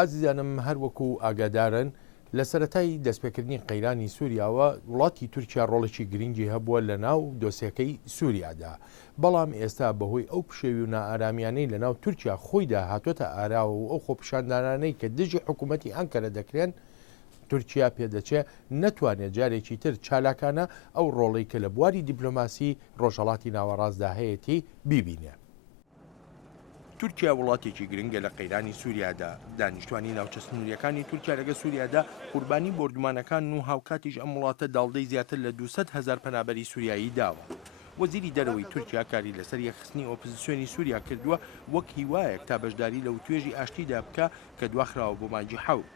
ئازیزانم هەروەکو ئاگادارن لە سەرەتای دەستپێکردنی قەیرانی سووریاوە وڵاتی تورکیا ڕۆڵێکی گرنگی هەبووە لە ناو دۆسیەکەی سووریادا، بەڵام ئێستا بەهۆی ئەو پشێوی و نائارامیانەی لە ناو تورکیا خۆیدا هاتۆتە ئاراوە و ئەو خۆپیشاندانانەی کە دژی حکوومەتی ئەنکەرە دەکرێن، تورکیا پێدەچێت نەتوانێت جارێکی تر چالاکانە ئەو ڕۆڵەی کە لە بواری دیپلۆماسی ڕۆژهەڵاتی ناوەڕاستدا هەیەی بیبینێ. تورکیا وڵاتێکی گرنگە لە قەیرانی سووریادا. دانیشتوانی ناوچە سنووریەکانی تورکیا لەگە سووریادا قوربانی بۆردمانەکان و هاوکاتیش ئەم وڵاتە داڵدەی زیاتر لە 200,000 پەنابەری سووریایی داوە. وەزیری دەرەوەی تورکیا کاری لەسەر یەخستنی ئۆپۆزیسیۆنی سووریا کردووە وەک هیوایەک تا بەشداری لەو توێژی ئاشتیدا بکە کە دواخراوە بۆ مانگی حەوت.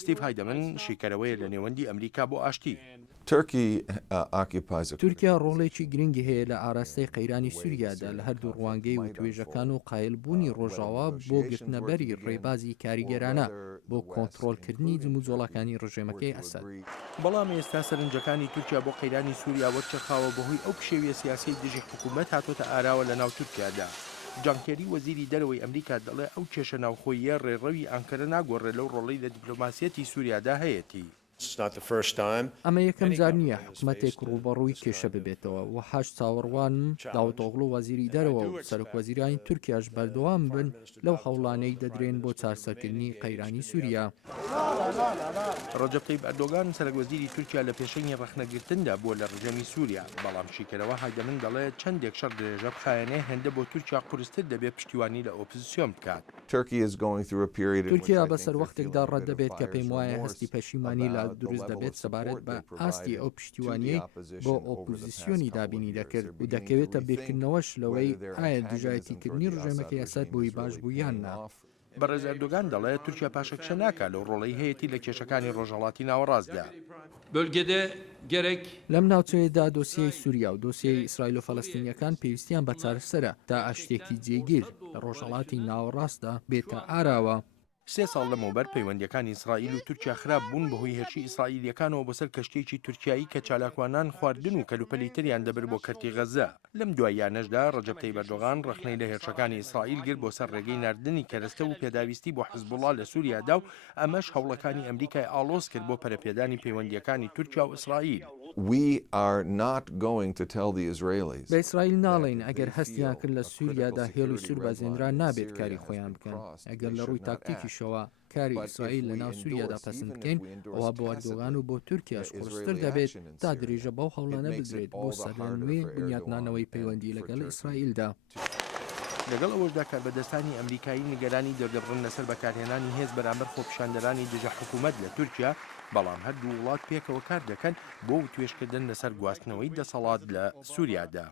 ستیڤ هایدەمن شیکەرەوەیە لە نێوەندی ئەمریکا بۆ ئاشتی. تورکیا ڕۆڵێکی گرنگی هەیە لە ئاراستەی قەیرانی سووریادا لە هەردوو ڕوانگەی و توێژەکان و قایلبوونی ڕۆژاوا بۆ گرتنەبەری ڕێبازی کاریگەرانە بۆ کۆنتڕۆلکردنی جموجۆڵەکانی ڕژێمەکەی ئەسەد. بەڵام ئێستا سەرنجەکانی تورکیا بۆ قەیرانی سووریا وەرچەخاوە بەهۆی ئەو پشێویە سیاسی دژی حکوومەت هاتۆتە ئاراوە لە ناو تورکیادا. جان کێری وەزیری دەرەوەی ئەمریکا دەڵێ ئەو کێشە ناوخۆییە ڕێڕەوی ئەنکەرە ناگۆڕێت لەو ڕۆڵەی لە دیپلۆماسیەتی سووریادا هەیەتی. ئەمە یەکەم جار نییە حکوومەتێک ڕوبەڕووی کێشە ببێتەوە و هاش چاوەڕوانم داوتۆغڵ و وەزیری دەرەوە و سەرۆکوەزیرانی تورکیاش بەردەوام بن لەو هەوڵانەی دەدرێن بۆ چارسەرکردنی قەیرانی سووریا. ڕەجەب تەیب ئەردۆغان سەرۆکوەزیری تورکیا لە پێشەنگی ڕەخنەگرتندا بووە لە ڕژێمی سووریا، بەڵام شیکەرەوە هایدەمن دەڵێ چەندێک شەڕ درێژە بخایەنێ هێندە بۆ تورکیا قورستر دەبێت پشتیوانی لە ئۆپۆزیسیۆن بکات. تورکیا بەسەر وەختێکدا ڕەتدەبێت کە پێم وایە هەستی پەشیمانی لە دروست دەبێت سەبارەت بە ئاستی ئەو پشتیوانیەی بۆ ئۆپۆزیسیۆنی دابینی دەکرد و دەکەوێتە بێرکردنەوەش لەوەی ئایا دژایەتیکردنی ڕژێمەکەی ئەسەد بۆی باش بوو یان نا. بەڕێز ئەردۆغان دەڵێت تورکیا پاشەکشە ناکات لەو ڕۆڵەی هەیەی لە کێشەکانی ڕۆژهەڵاتی ناوەڕاستدا. لەم ناوچەیەدا دۆسیەی سووریا و دۆسیەی ئیسرائیل و فەڵەستینیەکان پێویستیان بە چارەسەرە تا ئاشتێکی جێگیر لە ڕۆژهەڵاتی ناوەڕاستدا بێتە ئاراوە. 3 ساڵ لەمەوبەر پەیوەندیەکانی ئیسرائیل و تورکیا خراپ بوون بەهۆی هێرشی ئیسرائیلیەکانەوە بەسەر کەشتێکی تورکیایی کە چالاکوانان خواردن و کەلوپەلی تریان دەبر بۆ کەرتی غەزە. لەم دواییانەشدا ڕەجەب تەیب ئەردۆغان ڕەخنەی لە هێرشەکانی ئیسرائیل گرت بۆ سەر ڕێگەی ناردنی کەرەستە و پێداویستی بۆ حیزبوڵڵا لە سووریادا و ئەمەش هەوڵەکانی ئەمریکای ئاڵۆز کرد بۆ پەرەپێدانی پەیوەندیەکانی تورکیا و ئیسرائیل. بە ئیسرائیل ناڵێن ئەگەر هەستیان کرد لە سووریادا هێڵ و سوور بەزێنرا نابێت کاری خۆیان بکەن. ئەگەر لە ڕووی تاکتیکیشەوە کاری ئیسرائیل لە ناو سووریادا پەسەند بکەین ئەوە بۆ ئەردۆغان و بۆ تورکیاش قورستر دەبێت تا درێژە بەو هەوڵانە بدرێت بۆ سەردان نوێ بنیاتنانەوەی پەیوەندی لەگەڵ ئیسرائیلدا. لەگەڵ ئەوەشدا کاربەدەستانی ئەمریکایی نیگەرانی دەردەبڕن لەسەر بەکارهێنانی هێز بەرامبەر خۆپیشاندەرانی دژە حکوومەت لە تورکیا، بەڵام هەردوو وڵات پێکەوە کار دەکەن بۆ توێشکردن لەسەر گواستنەوەی دەسەڵات لە سووریادا.